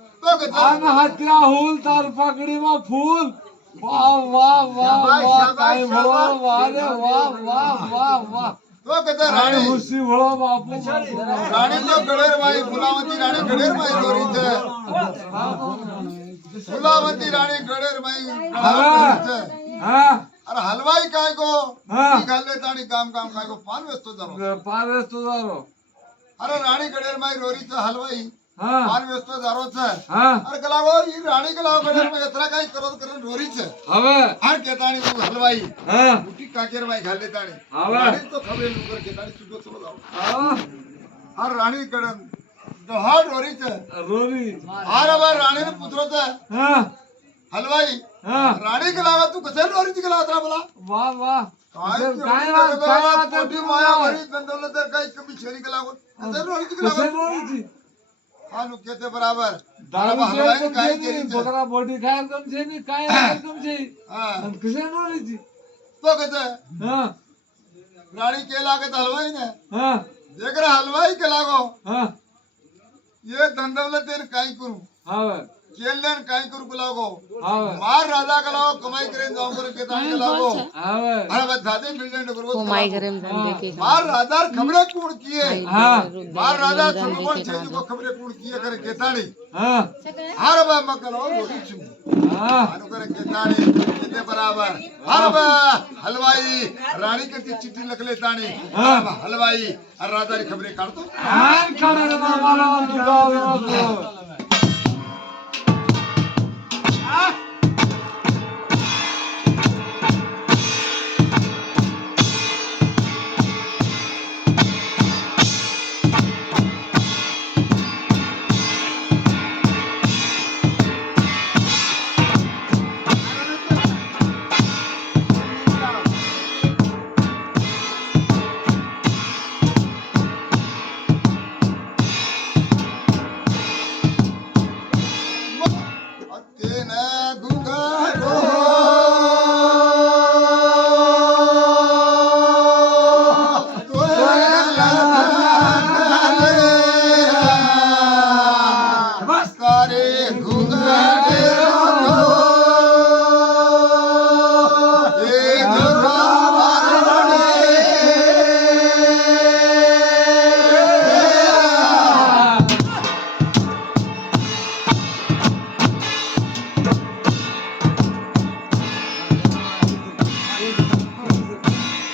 हात्या हुल तार पकड़ी में फूल वाह वाह वाह वाह काय भलो वाह रे वाह वाह वाह वाह तो कहता राणी खुशी भलो बापू राणी तो गडेर बाई फुलावती राणी गडेर बाई दोरी छे फुलावती राणी गडेर बाई हां अरे हलवाई काय को हाँ। घाले ताणी काम काम काय को पान वेचतो जारो पान वेचतो जारो अरे राणी गडेर बाई रोरीचा हलवाई हाँ पान वेचतो जारो छे हाँ अरे कलागो ई राणी कलागो गडेर बाई एतरा काय करत करत रोरी छे हवे हर केताणी तू हलवाई हाँ उठी काकेर बाई घाले ताणी हवे राणी तो खबे लुकर केताणी सुगो चलो जाओ हाँ हर राणी गडन दहाड रोरी छे रोरी अरे बाई राणी ने पुत्र छे हाँ हलवाई हाँ राणी के लावा तू कसे रोरीची केला अतरा बोला वाह वाह काय पोटी माया भरी दंदौलत काय कमी शेरी के लावा कसे रोरीची के कसे लावा रोरीची हानु केते बराबर दारू हलवाई से काय कम केली छे बकरा बोटी खाय कम छे नी काय कम छे हां कसे रोरीची तो कसे हाँ रानी के लागत हलवाई ने हाँ जेकर हलवाई के लागो हाँ ये दंदौलत काय करू हाँ जेलन काय करू लागो हाव मार राजा का लागो कमाई करेन जाऊं कर के ताई का लागो हाव अरे बस दादे बिल्डिंग डबर को कमाई करें धंधे के मार राजा खबरें कौन किए हाँ मार राजा सब कौन छे जो खबरें कौन किए करे केतानी हाँ हर बा मकलो बोली छु हाँ अनु करे केतानी कितने बराबर हर बा हलवाई रानी के चिट्ठी लिख ले तानी हलवाई और राजा की खबरें काट दो हाँ करे मामा दुकान